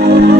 Yeah!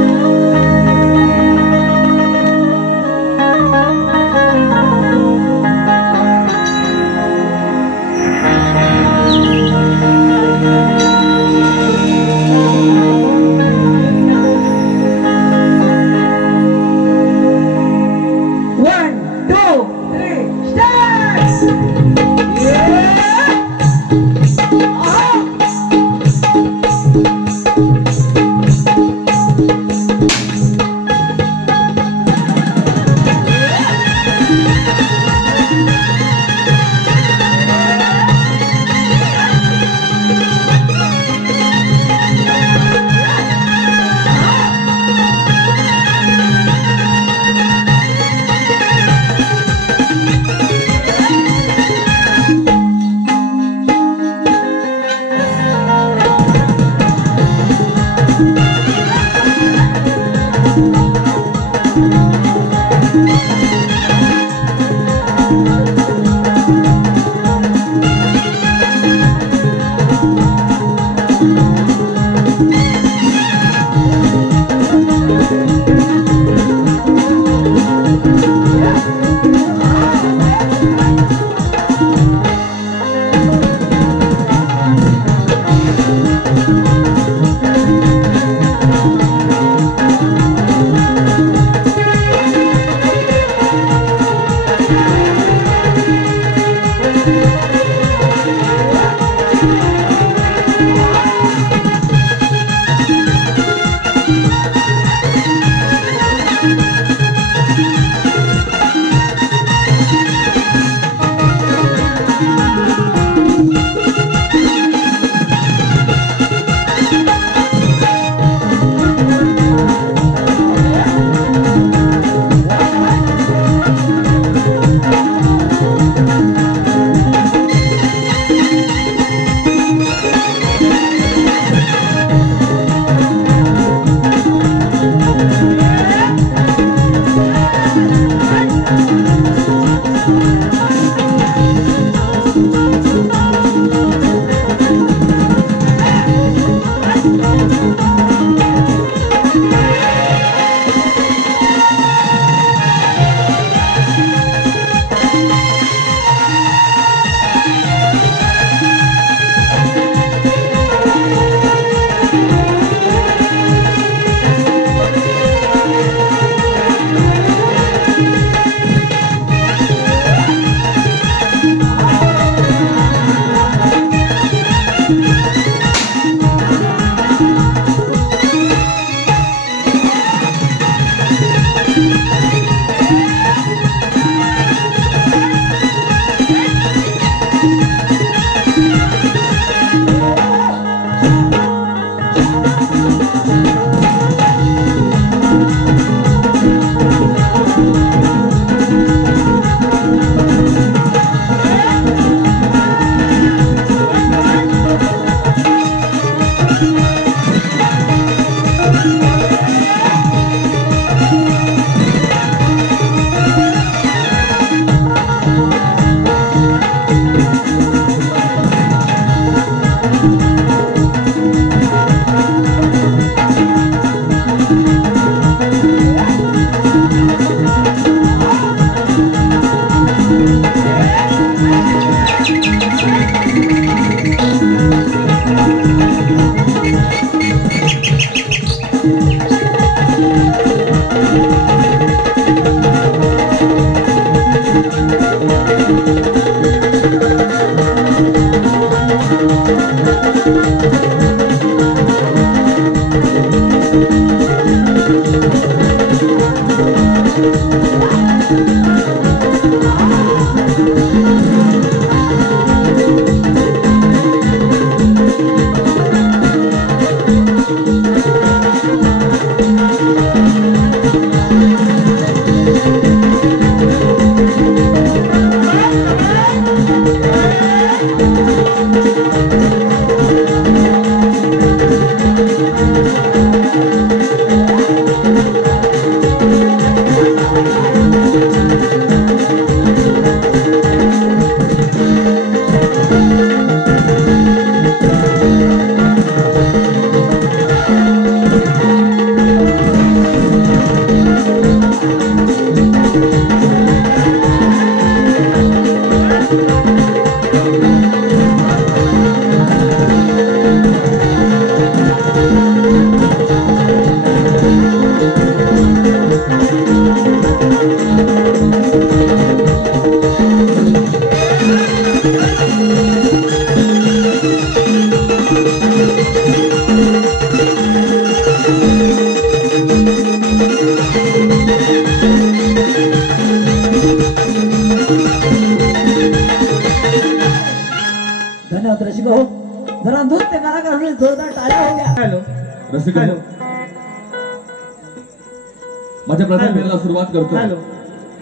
माझ्या प्रथम फेरीला सुरुवात करतो. हॅलो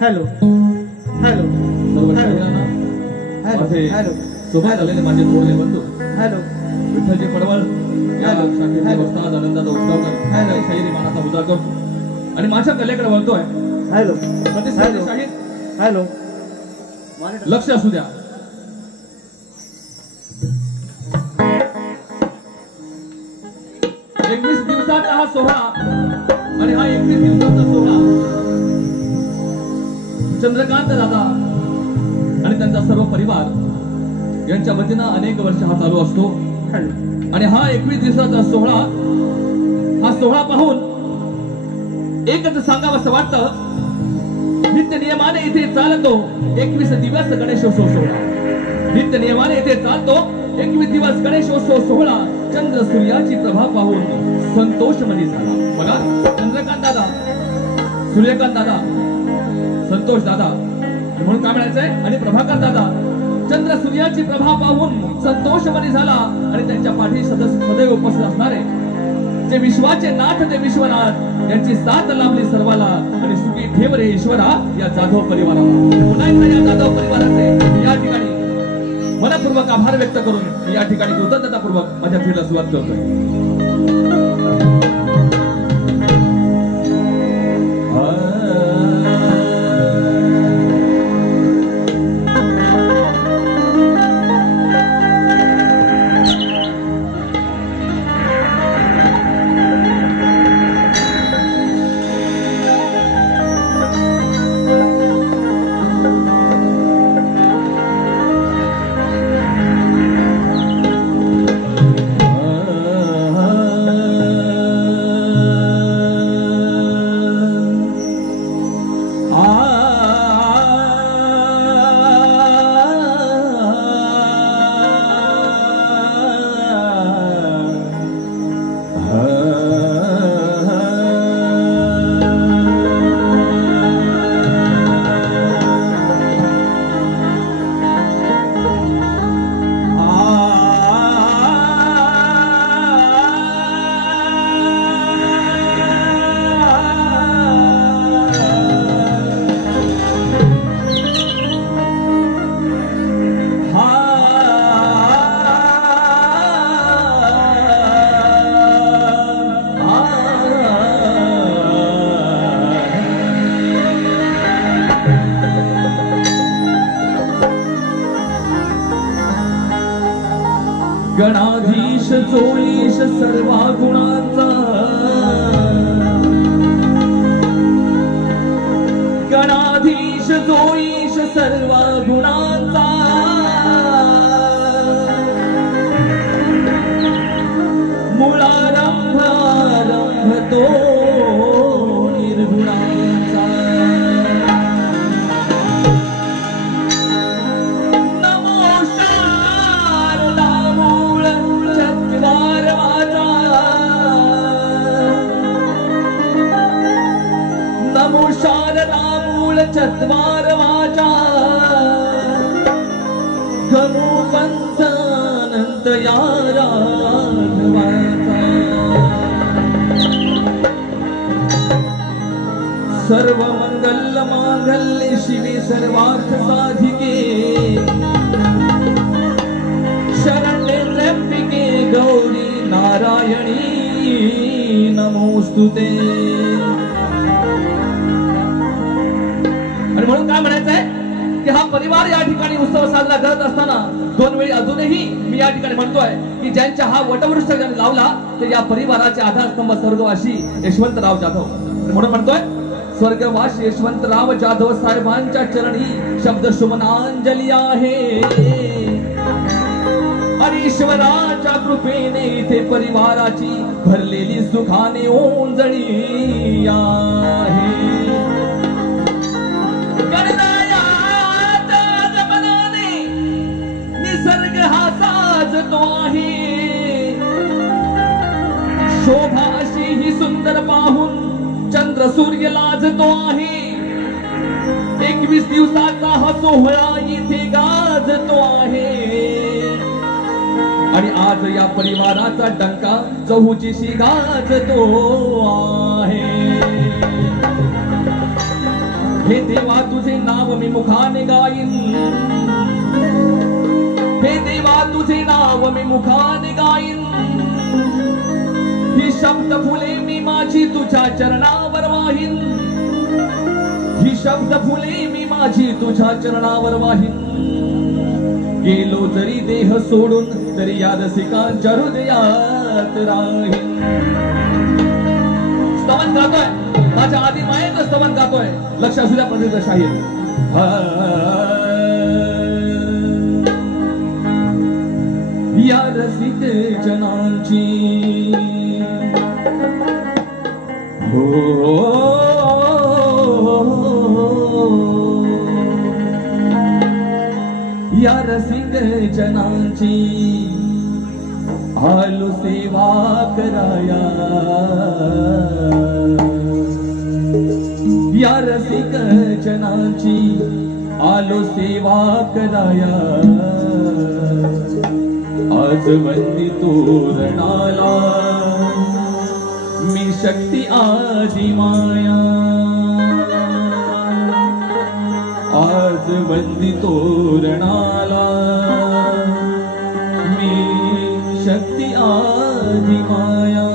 हॅलो हॅलो सर्व शाहिरांना माझे सोबत आलेले माझे थोरले बंधू हॅलो विठ्ठलजी पडवळ या शाखेचे वस्ताद आनंदाचा उत्सवकर शाहिरी मानाचा मुद्दा करतो आणि माझ्या कलेकडे वळतोय. हॅलो प्रतिस्पर्धी शाहीर हॅलो लक्ष असू द्या. एकवीस दिवसाचा हा सोहळा आणि हा 21 दिवसाचा सोहळा चंद्रकांत दादा आणि त्यांचा सर्व परिवार यांच्या वतीनं अनेक वर्ष हा चालू असतो आणि हा 21 दिवसाचा सोहळा हा सोहळा पाहून एकच सांगावंसं वाटतं. नित्य नियमाने इथे चालतो 21 दिवस गणेशोत्सव सोहळा. नित्य नियमाने इथे चालतो 21 दिवस गणेशोत्सव सोहळा. चंद्र सूर्याची प्रभा पाहून संतोष मनी झाला. बघा चंद्रकांत दादा, सूर्यकांत दादा, संतोष दादा म्हणून काय म्हणायचंय आणि प्रभाकर दादा चंद्र सूर्याची प्रभा पाहून संतोष मनी झाला आणि त्यांच्या पाठी सदैव उपस्थित असणारे जे विश्वाचे नाथ ते विश्वनाथ यांची साथ लाभली सर्वाला आणि सुखी ठेव रे ईश्वरा या जाधव परिवाराला. पुन्हा एकदा या जाधव परिवाराचे या ठिकाणी मनपूर्वक आभार व्यक्त करून या ठिकाणी कृतज्ञतापूर्वक माझ्या फेरीला सुरुवात करतोय. गणाधीश जोईश सर्व गुणांचा, गणाधीश जोईश सर्व गुणांचा, मुळारंभ आरंभ तो निर्गुणांचा. चत्वार वाचा धनुपंथ अनंत या राघवाचा. सर्व मंगल मांगल्य शिवे सर्वार्थ साधिके शरण्ये त्र्यंबिके गौरी नारायणी नमोस्तुते. आणि म्हणून काय म्हणायचंय की हा परिवार या ठिकाणी उत्सव साजरा करत असताना दोन वेळी अजूनही मी या ठिकाणी म्हणतोय की ज्यांच्या हा वटवृक्ष ज्यांनी लावला ते या परिवाराचे आधारस्तंभ स्वर्गवासी यशवंतराव जाधव. म्हणून म्हणतोय स्वर्गवासी यशवंतराव जाधव साहेबांच्या चरणी शब्द शुभनांजली आहे आणि ईश्वराच्या कृपेने इथे परिवाराची भरलेली सुखाने ओंजळी आहे. निसर्ग हा साजतो आहे शोभा अशी ही सुंदर पाहून चंद्र सूर्य लाजतो आहे. 21 दिवसाचा हा सोहळा इथे गाजतो आहे आणि आज या परिवाराचा डंका चहूची गाजतो आहे. मुखाने गाईन, हे देवा तुझे नाव मी मुखाने गाईन, ही शब्द फुले मी माझी तुझ्या चरणावर वाहीन, ही शब्द फुले मी माझी तुझ्या चरणावर वाहीन. गेलो जरी देह सोडून तरी या रसिकांच्या हृदयात राहीन. स्तवन गातोय, माझ्या आधी मायेचं स्तवन गातोय. लक्ष असू द्या प्रसिद्ध शाहीर. या रसिक जनांची हो या रसिक जनांची आलो सेवा कराया, या रसिक जनांची आलो सेवा कराया. आज वंदी तोरणाला मी शक्ती आदि माया, आज वंदी तोरणाला मी शक्ती आदि माया.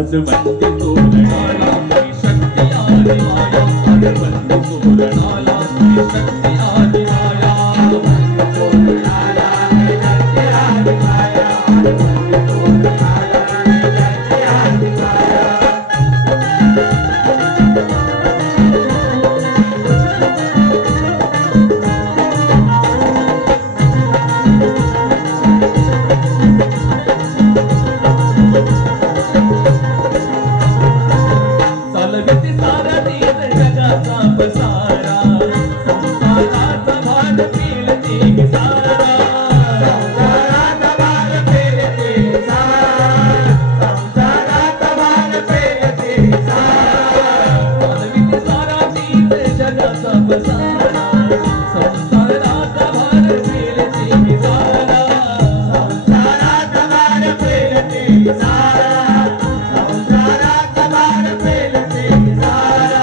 आज वंदी तोरणाला मी शक्ती आदि माया, आज वंदी तोरणाला मी शक्ती आदि माया, वंदी तोरणाला मी शक्ती आदि माया, वंदी तोरणाला मी शक्ती आदि माया. संसारात भार पेलते सारा.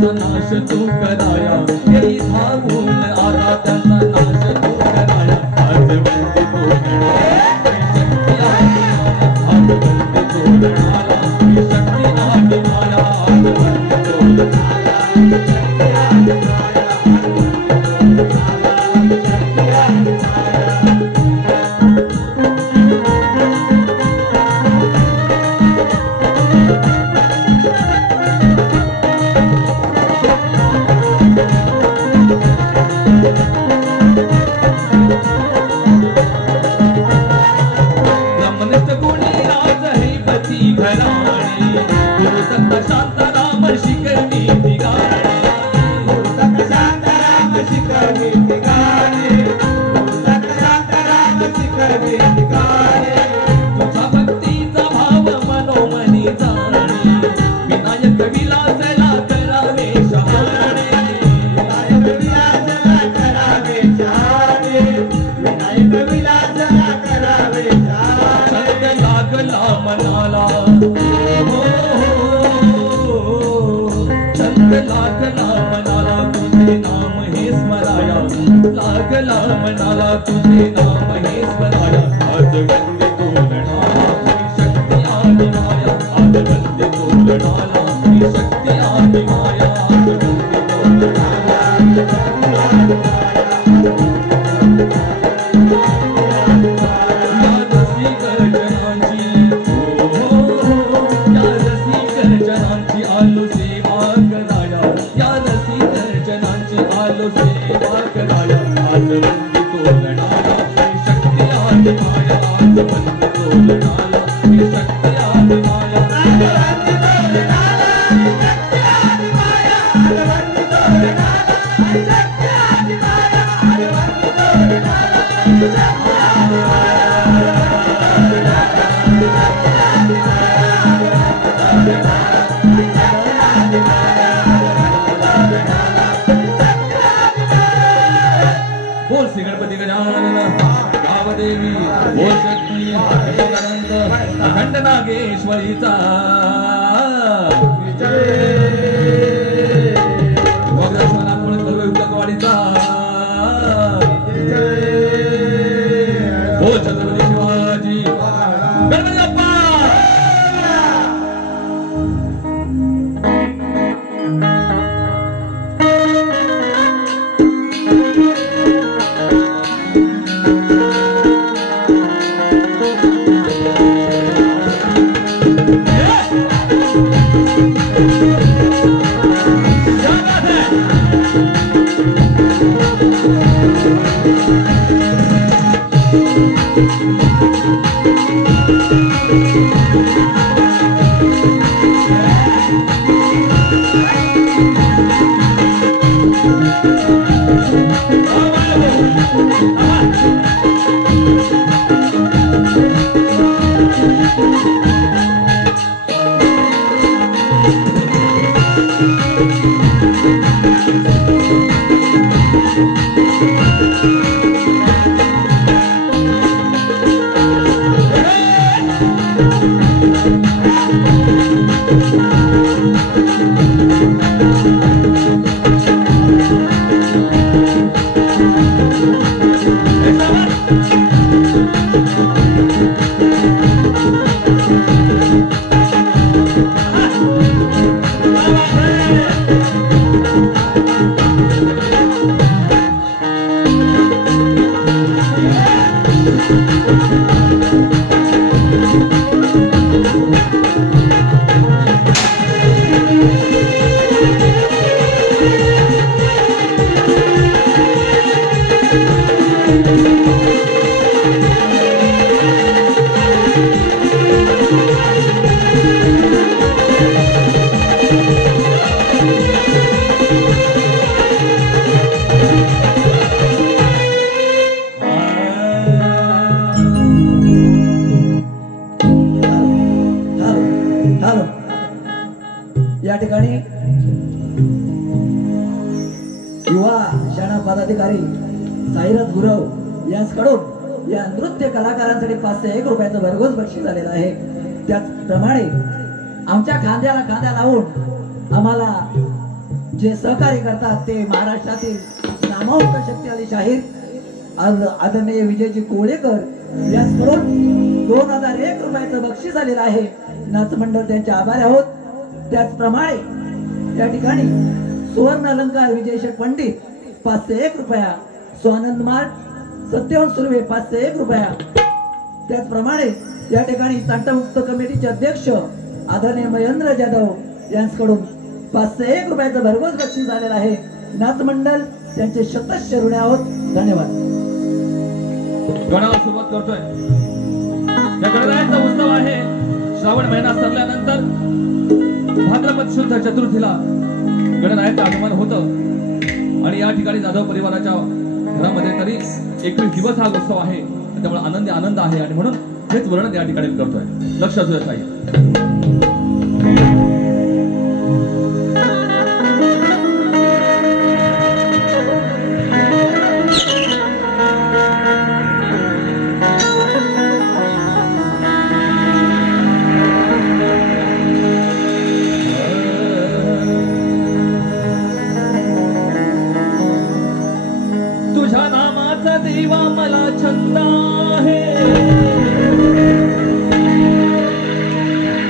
त्यांचा नाश तू कराया येई धावून आता त्यांचा नाश तू कराया आज वंदे तो गणाला आज वंदे तो गणाला शक्ती आदि माया आज वंदे तो शांताराम शिकवणी तुझा भक्तीचा भाव मनोमनी जाणे विनायक विलासला करावे शहाणे छंद लागला मनाला लागला मनाला तुझे नाम हे स्मराया लागला मनाला तुझे नाम हे स्मराया आज वंदे तो गणाला शक्ती आदि माया आज वंदे तो गणाला शक्ती आदि माया आज वंदे तो गणाला या रसिकर जनांची या रसिकर जनांची आलो सेवा कराया या रसिकर जनांची आलो सेवा कराया आज वंदे तो गणाला शक्ती आदि माया आज वंदे तो गणाला शक्ती आदि माया आज वंदे तो गणाला शक्ती आदि माया आज वंदे तो गणाला शक्ती आदि माया आज वंदे तो गणाला शक्ती आदि बोल श्री गणपती गजानन गावदेवी बोल शक्ती अनंत अखंड नागेश्वरीचा वग्रश्वनाथमुळे सर्व युद्धकवाडीचा बोल छत्रपती शिवाजी गणपती बाप्पा या ठिकाणी युवा शाळा पदाधिकारी साईनाथ गुरव यांच्याकडून या नृत्य कलाकारांसाठी 501 रुपयाचं भरघोस बक्षीस झालेलं आहे. त्याचप्रमाणे आमच्या खांद्याला खांद्या लावून आम्हाला जे सहकार्य करतात ते महाराष्ट्रातील नामांकित शक्तिशाली शाहीर आदरणीय विजयजी कोळेकर यांच्याकडून 2001 रुपयाचं बक्षीस आलेलं आहे. नाच मंडळ त्यांचे आभारी आहोत. त्याचप्रमाणे या ठिकाणी सुवर्ण अलंकार विजय शेठ पंडित 501 रुपया, स्वानंद मार्ट सत्यवंत सुर्वे 501 रुपया. त्याचप्रमाणे या ठिकाणी तंटमुक्त कमिटीचे अध्यक्ष आदरणीय महेंद्र जाधव यांच्याकडून 501 रुपयाचं भरघोस बक्षीस झालेलं आहे. नाच मंडळ त्यांचे शतश ऋणी आहोत. धन्यवाद. गणाला सुरुवात करतोय. या गणरायाचा उत्सव आहे. श्रावण महिना सरल्यानंतर भाद्रपद शुद्ध चतुर्थीला गणरायाचं आगमन होतं आणि या ठिकाणी जाधव परिवाराच्या घरामध्ये तरी 21 दिवस हा उत्सव आहे. त्यामुळे आनंद आहे आणि म्हणून हेच वर्णन या ठिकाणी करतोय. लक्ष असू द्या ताई. तुझ्या नामाचा देवा मला छंद आहे.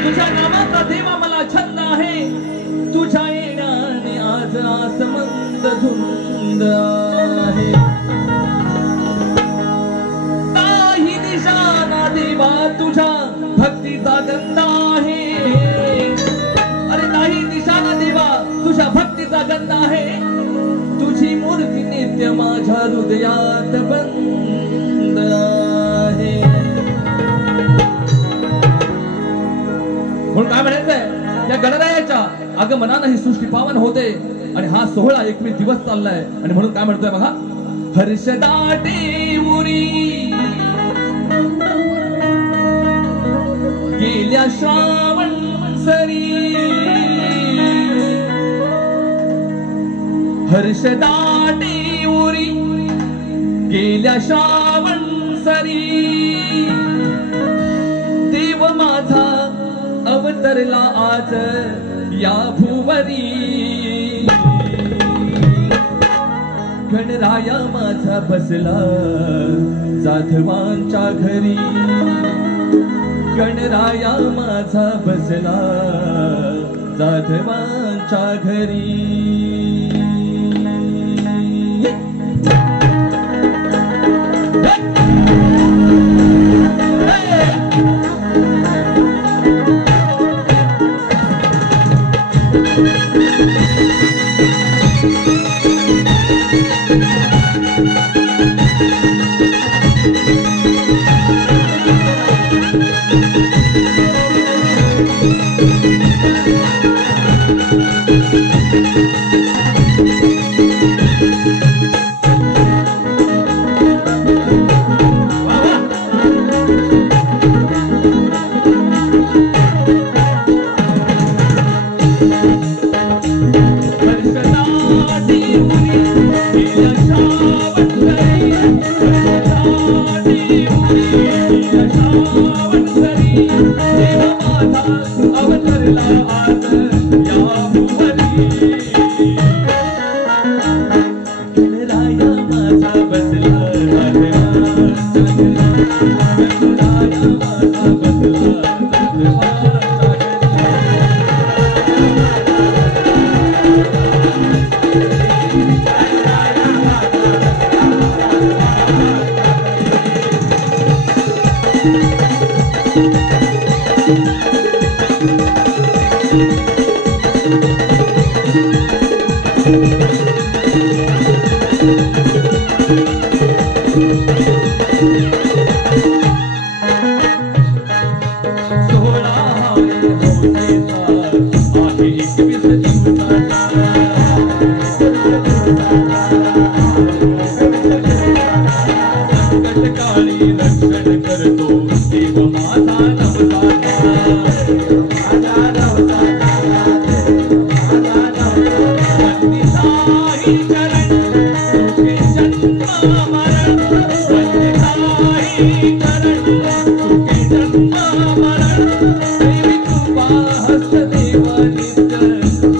तुझ्या नामाचा देवा मला छंद आहे. तुझ्या येण्याने आज आसमंत धुंद आहे. काही निशाणा देवा तुझ्या भक्तीचा गंध आहे. अरे काही निशाणा देवा तुझ्या भक्तीचा गंध आहे. तुझी मूर्ती नित्य माझ्या हृदयात बंद आहे. म्हणून काय म्हणायचंय, या गणरायाच्या आगमनानं ही सृष्टी पावन होते आणि हा सोहळा 21 दिवस चाललाय. आणि म्हणून काय म्हणतोय बघा, हर्ष दाटे उरी गेल्या श्रावण सरी. हर्ष दाटे उरी गेल्या श्रावण सरी. देव माझा अवतरला आज या भुवरी. गणराया माझा बसला जाधवांच्या घरी. गणराया माझा बसला जाधवांच्या घरी.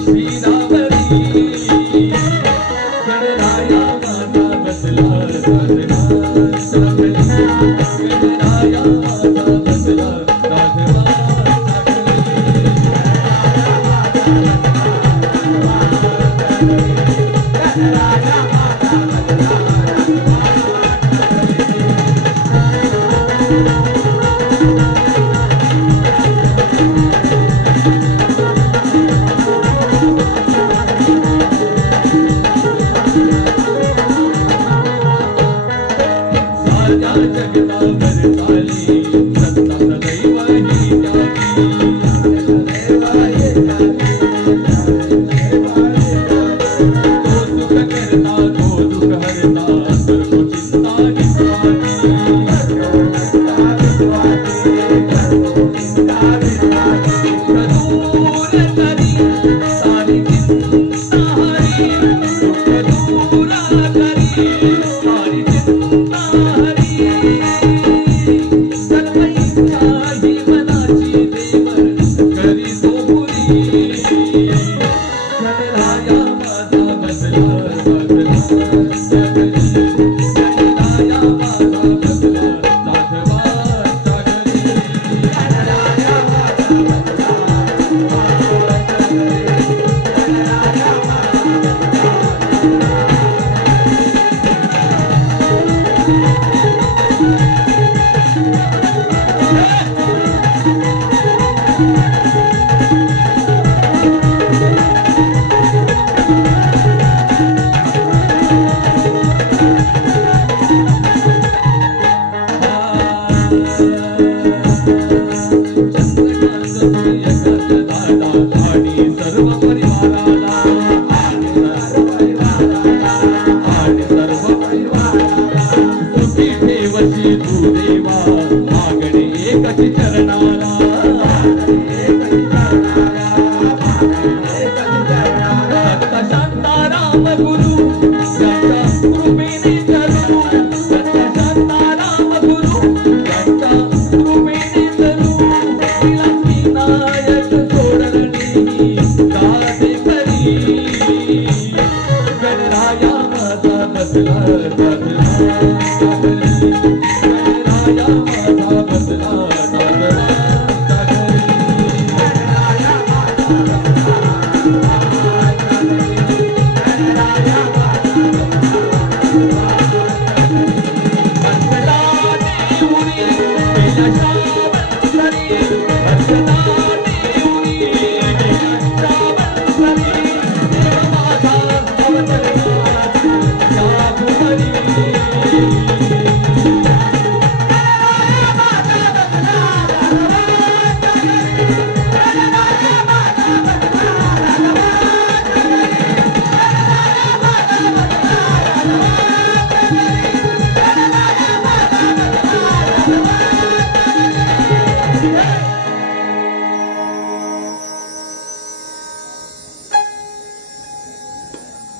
श्री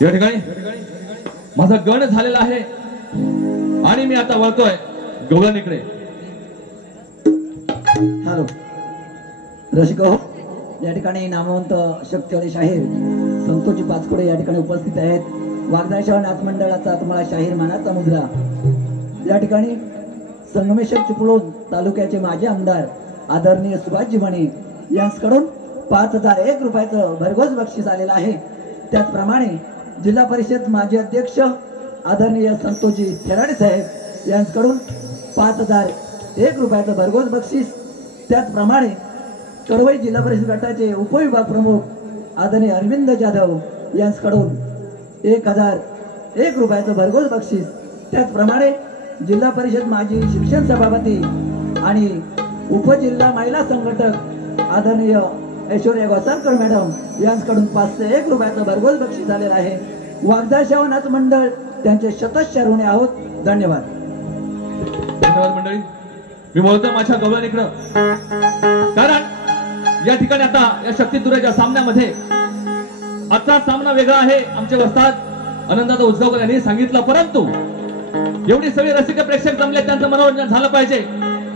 या ठिकाणी माझा गण झालेला आहे आणि मी आता वळतोय गवळणीकडे. हॅलो रसिक हो, या ठिकाणी नामवंत शक्तिशाली शाहीर संतोषजी पाचपुडे या ठिकाणी उपस्थित आहेत. वागदाशाह नाच मंडळाचा तुम्हाला शाहीर मानाचा मुद्रा. या ठिकाणी संगमेश्वर चिपळूण तालुक्याचे माजी आमदार आदरणीय सुभाषजी म्हणे यांच्याकडून 5001 रुपयाचं भरघोस बक्षीस आलेलं आहे. त्याचप्रमाणे जिल्हा परिषद माजी अध्यक्ष आदरणीय संतोषजी थेराडे साहेब यांच्याकडून 5001 रुपयाचं भरघोस बक्षीस. त्याचप्रमाणे कडवई जिल्हा परिषद गटाचे उपविभाग प्रमुख आदरणीय अरविंद जाधव यांच्याकडून 1001 रुपयाचं भरघोस बक्षीस. त्याचप्रमाणे जिल्हा परिषद माजी शिक्षण सभापती आणि उपजिल्हा महिला संघटक आदरणीय ऐश्वर्या गोसाळकर मॅडम यांच्याकडून 501 रुपयाचं भरघोस बक्षीस झालेलं आहे. वागदाशाह नाच मंडळ त्यांचे शतश ऋणी आहोत. धन्यवाद. धन्यवाद मंडळी. मी बोलतोय माझ्या गवळणीकडं, कारण या ठिकाणी आता या शक्तितुरेच्या सामन्यामध्ये आजचा सामना वेगळा आहे. आमचे वस्ताद आनंदाचा उजगावकर यांनी सांगितलं, परंतु एवढी सगळी रसिक प्रेक्षक जमले, त्यांचं मनोरंजन झालं पाहिजे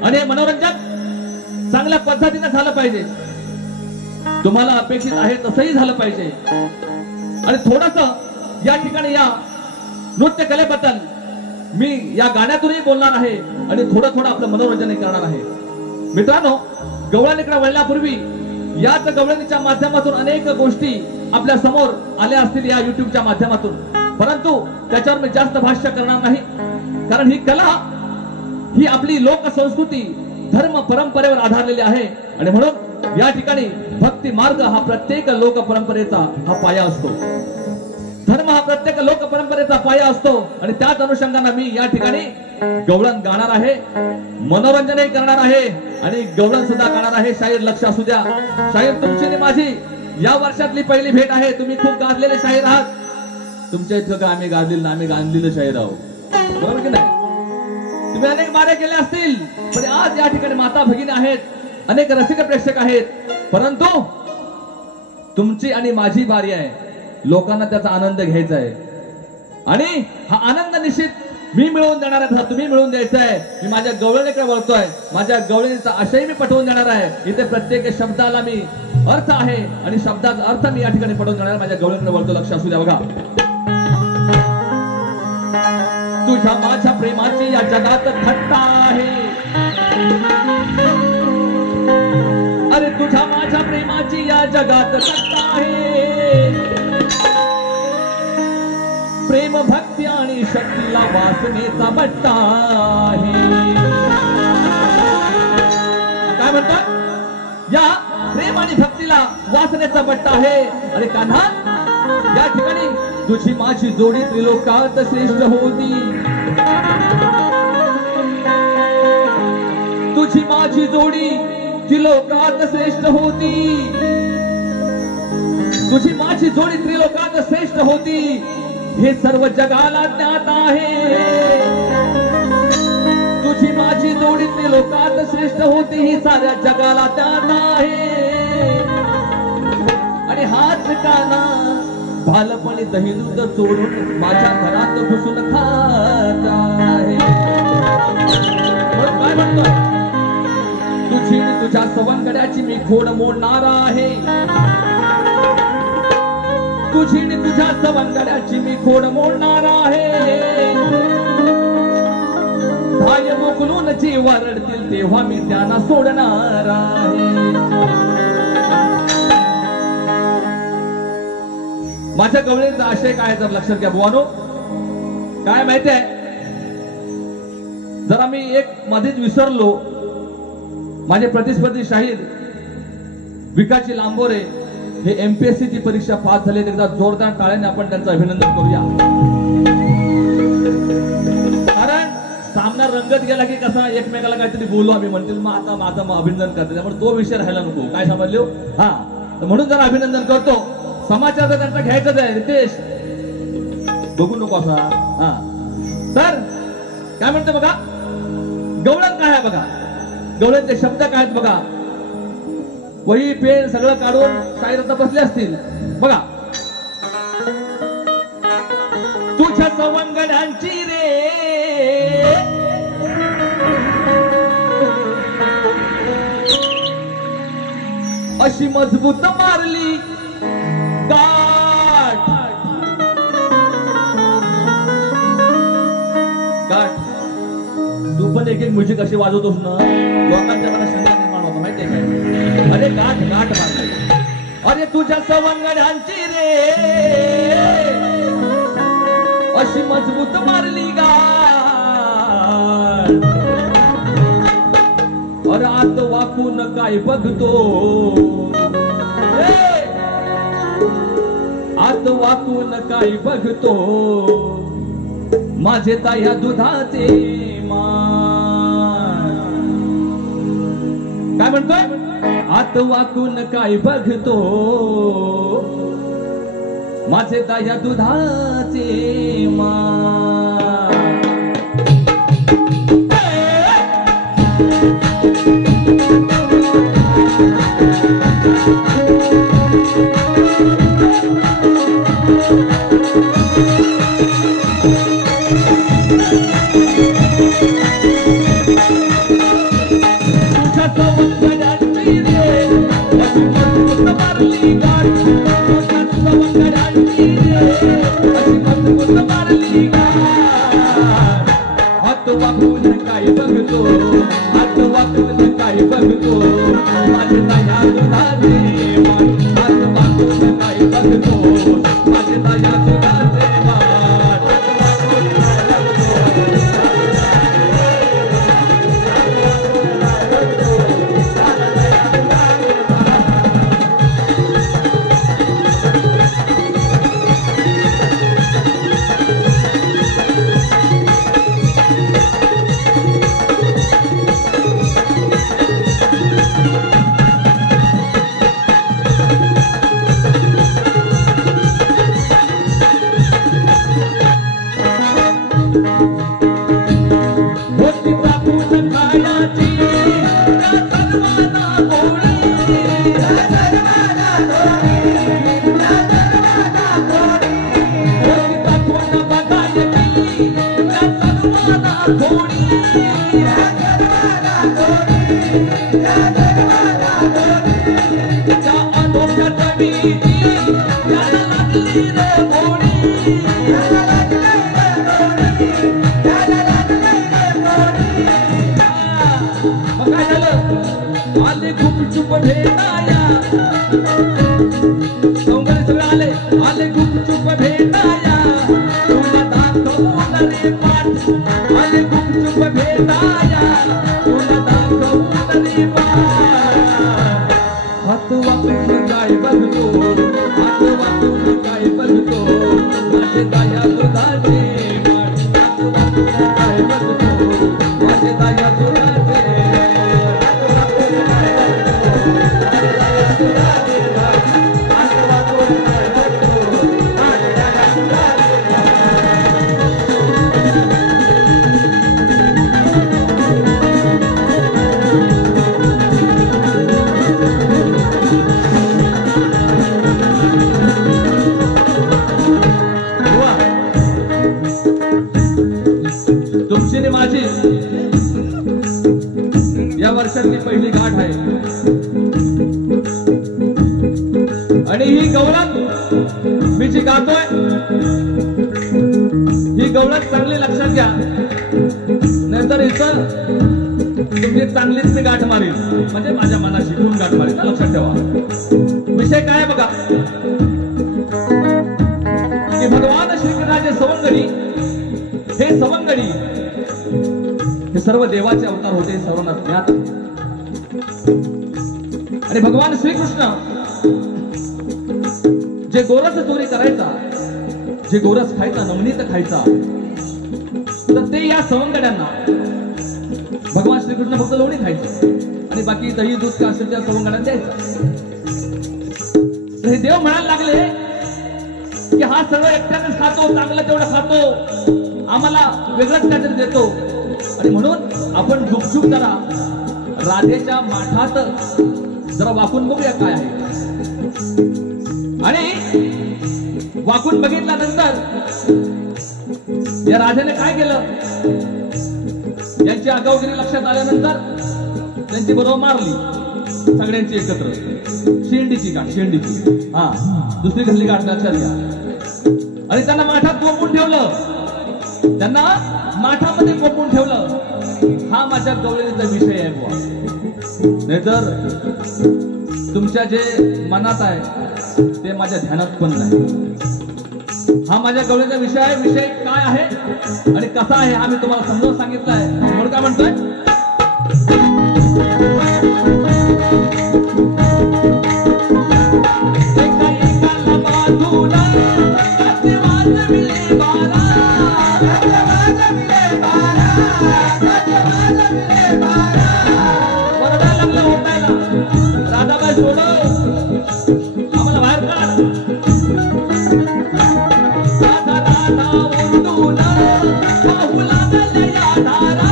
आणि हे मनोरंजन चांगल्या पद्धतीने झालं पाहिजे. तुम्हाला अपेक्षित आहे तसंही झालं पाहिजे. आणि थोडस या ठिकाणी या नृत्य कलेबद्दल मी या गाण्यातूनही बोलणार आहे आणि थोडं आपलं मनोरंजन करणार आहे. मित्रांनो, गवळणीकडे वळण्यापूर्वी याच गवळणीच्या माध्यमातून अनेक गोष्टी आपल्या समोर आल्या असतील या युट्यूबच्या माध्यमातून, परंतु त्याच्यावर मी जास्त भाष्य करणार नाही. कारण ही कला ही आपली लोकसंस्कृती धर्म परंपरेवर आधारलेली आहे आणि म्हणून या ठिकाणी भक्ती मार्ग हा प्रत्येक लोक परंपरेचा हा पाया असतो. धर्म हा प्रत्येक लोक परंपरेचा पाया असतो आणि त्याच अनुषंगाने मी या ठिकाणी गवळण गाणार आहे, मनोरंजनही करणार आहे आणि गवळण सुद्धा गाणार आहे. शाहीर लक्ष असू द्या. शाहीर तुमची आणि माझी या वर्षातली पहिली भेट आहे. तुम्ही खूप गाजलेले शाहीर आहात. तुमच्या इतकं का आम्ही गाजलेलं, आम्ही गाजलेलं शाहीर आहोत, बरोबर की नाही? तुम्ही अनेक मारे केले असतील, पण आज या ठिकाणी माता भगिनी आहेत, अनेक रसिक प्रेक्षक आहेत, परंतु तुमची आणि माझी बारी आहे. लोकांना त्याचा आनंद घ्यायचा आहे आणि हा आनंद निश्चित मी मिळवून देणार आहे, तुम्ही मिळवून द्यायचा आहे. मी माझ्या गवळणीकडे वळतोय. माझ्या गवळणीचा आशय मी पटवून देणार आहे. इथे प्रत्येक शब्दाला मी अर्थ आहे आणि शब्दाचा अर्थ मी या ठिकाणी पटवून देणार. माझ्या गवळणीकडे वळतो. लक्ष असू द्या. बघा, तुझ्या माझ्या प्रेमाची या जगात थट्टा आहे. अरे तुझ्या माझ्या प्रेमाची या जगात थट्टा आहे. प्रेम भक्ती आणि शक्तीला वासनेचा बट्टा आहे. काय म्हणतात? या प्रेम आणि आणि भक्तीला वासनेचा पट्टा आहे. अरे कान्हा, या ठिकाणी तुझी माझी जोडी त्रिलोकात श्रेष्ठ होती. तुझी माझी जोडी त्रिलोकात श्रेष्ठ होती. तुझी माझी जोडी त्रिलोकात श्रेष्ठ होती, हे सर्व जगाला ज्ञात आहे. तुझी माझी जोडी त्रिलोकात श्रेष्ठ होती, ही साऱ्या जगाला ज्ञात आहे. आणि हाच काना बालपणी दही दूध चोरून माझ्या घरात घुसून खात आहे. काय म्हणतोय? तुझी तुझ्या सवंगड्याची मी खोड मोडणार आहे. तुझी तुझ्या सवंगड्याची मी खोड मोडणार आहे. धाय मोकलून जे वरडतील तेव्हा मी त्यांना सोडणार आहे. माझ्या गवळीचा आशय काय तर लक्षात घ्या बुवानो. काय माहिती आहे, जरा मी एक मध्येच विसरलो. माझे प्रतिस्पर्धी शाहीर विकाची लांबोरे हे MPSC ची परीक्षा पास झाले. एकदा जोरदार टाळ्याने आपण त्यांचं अभिनंदन करूया. कारण सामना रंगत गेला की कसा एकमेकाला काहीतरी बोलू आम्ही, म्हणतील मग आता माझं अभिनंदन करते, त्यामुळे तो विषय राहायला नको. काय समजलो? हा, म्हणून जरा अभिनंदन करतो. समाचार त्यांचा घ्यायचाच आहे. रितेश बघू नको असा. हा, तर काय म्हणतो बघा, गवळण काय आहे बघा, गवळणचे शब्द काय आहेत बघा. वही पेन सगळं काढून शाहीर आता बसले असतील बघा. तुझ्या सवंगड्यांची रे अशी मजबूत मारली गाठ. गाठ तू पण एक एक म्युझिक अशी वाजवतोस ना, लोकांच्या मनात शंका निर्माण होतो माहितीये काय. अरे गाठ गाठ मारली. अरे तुझ्या सवंगड्यांची रे अशी मजबूत मारली गाठ. अरे आत वाकून काय बघतो, आत वाकून काय बघतो, माझे ताया दुधाचे मान. काय म्हणतोय? आत वाकून काय बघतो, माझे ताया दुधाचे मान. काय बघतो, हात वाकून काय बघतो, माझे ताया दुधाचे मान. हात वाकून काय बघतो, माझे ताया दुधाचे मान. आले गुपचुप भेटाया, सौंदर्य सगळं आले. आले गुपचुप भेटाया, तुला दाखवून रे पाठ. आले गुपचुप भेटाया, तुला दाखवून रे पाठ. हात वाकून वाकून काय बघतो हात वाकून काय बघतो माझे दया दुधाचे माठ हात वाकून काय बघतो माझे दया दुधाचे तुमची आणि माझी या वर्षातली पहिली गाठ आहे आणि ही गवळण मी जी गातोय ही गवळण चांगली लक्षात घ्या नाहीतर इथं तुमची चांगलीच मी गाठ मारील म्हणजे माझ्या मनाशी घेऊन गाठ मारील लक्षात ठेवा विषय काय बघा की भगवान श्रीकृष्णाचे सवंगडी हे सवंगडी हे सर्व देवाचे अवतार होते सर्वांना ज्ञात आणि भगवान श्रीकृष्ण जे गोरस चोरी करायचा जे गोरस खायचा नवनीत खायचा तर ते या सवंगड्यांना भगवान श्रीकृष्ण फक्त लोणी खायचं आणि बाकी दही दूध का असेल त्या सवंगड्यांना द्यायचं तर हे देव म्हणायला लागले की हा सर्व एकट्यानेच खातो चांगलं तेवढं खातो आम्हाला वेगळंच काहीतरी देतो आणि म्हणून आपण झुकझुक जरा राधेच्या माठात जरा वाकून बघूया काय आहे आणि वाकून बघितल्यानंतर या राधेने काय केलं यांची आगाऊगिरी लक्षात आल्यानंतर त्यांची बरोबर मारली सगळ्यांची एकत्र शेंडीची गाठ शेंडीची हा दुसरी घातली गाठ लक्षात घ्या आणि त्यांना माठात कोंबून ठेवलं त्यांना माठामध्ये कोंबून ठेवलं हा माझ्या गवळणीचा विषय आहे बुवा नाहीतर तुमच्या जे मनात आहे ते माझ्या ध्यानात पण नाही हा माझ्या गवळणीचा विषय आहे विषय काय आहे आणि कसा आहे हा मी तुम्हाला समजावून सांगितलं आहे म्हणून काय म्हणतोय राधाबाई सोडव आम्हाला बाहेर काढ राधा राधा ओंडून पाहू लागले या धारा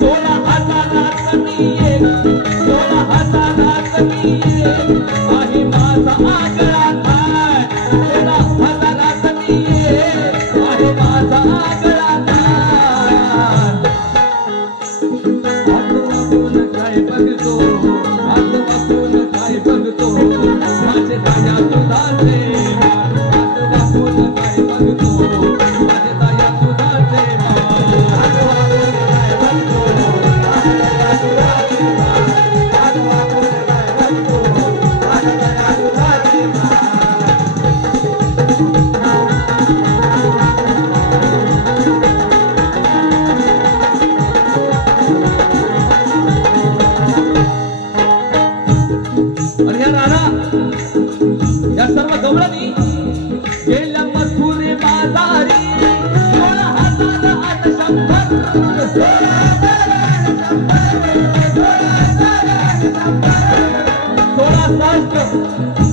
16 हजारात मी एक 16 हजारात मी एक आहे माझा आगळा थाय 16 हजारात मी एक आहे माझा आगळा थाय हात वाकून काय बघतो हात वाकून काय बघतो माझे दया तुझाचे हात वाकून काय बघतो माझे दया तुझाचे आणि या राधा या सर्व गवळणी गेल्या मथुरे बाजारी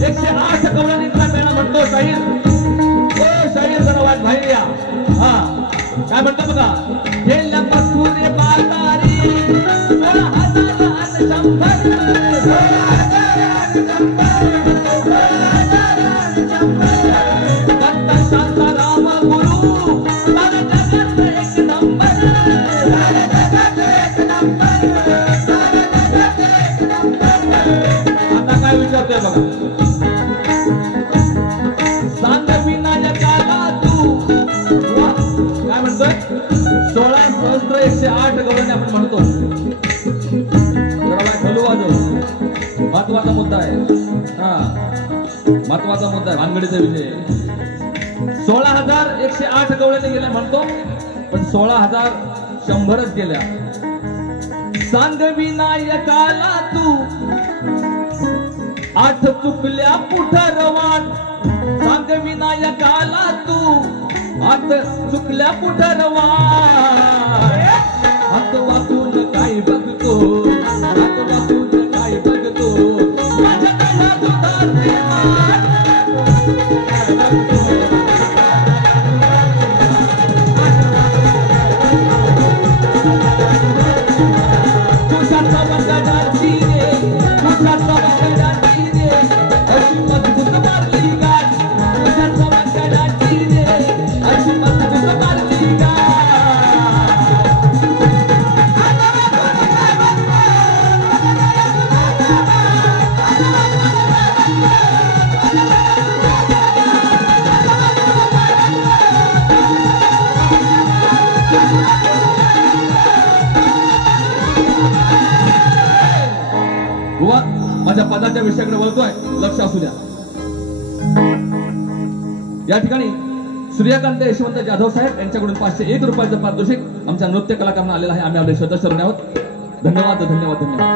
108 गवळणींचा मेळा म्हणतो शाहीर ओ शाहीर जरा वाट बाहेर या हा काय म्हणतो बघा गेल्या मथुरे बाजारी 16,800 शांताराम गुरु सारे जगत एक नंबर आता काय विचारतोय बघा सांग विनायकाला तू काय म्हणतोय 16,108 गवळणी आपण म्हणतो महत्वाचा मुद्दा आहे हा महत्वाचा मुद्दा आहे भानगडीचा विषय 16,108 गवळणी गेले म्हणतो पण 100च केल्या. सांग विनायकाला तू 8 चुकल्या पुठरवान. सांग विनायकाला तू 8 चुकल्या पुठरवान. हात वाचून काय बघतो, हात वाचून काय बघतो, माझ्या डोळ्यात उतरते मान. कुशाचा बंगडाची रे, कुशाचा बंगडाची रे, अशी मजबूत मारली गाठ. कुशाचा बंगडाची रे, अशी मजबूत मारली गाठ. बुवा माझ्या पदाच्या विषयाकडे वळतोय, लक्ष असू द्या. या ठिकाणी सूर्यकांत यशवंत जाधव साहेब यांच्याकडून 501 रुपयाचं पारितोषिक आमच्या नृत्य कलाकारांना आलेलं आहे. आम्ही आपले श्रद्धा शरण आहोत. धन्यवाद धन्यवाद धन्यवाद.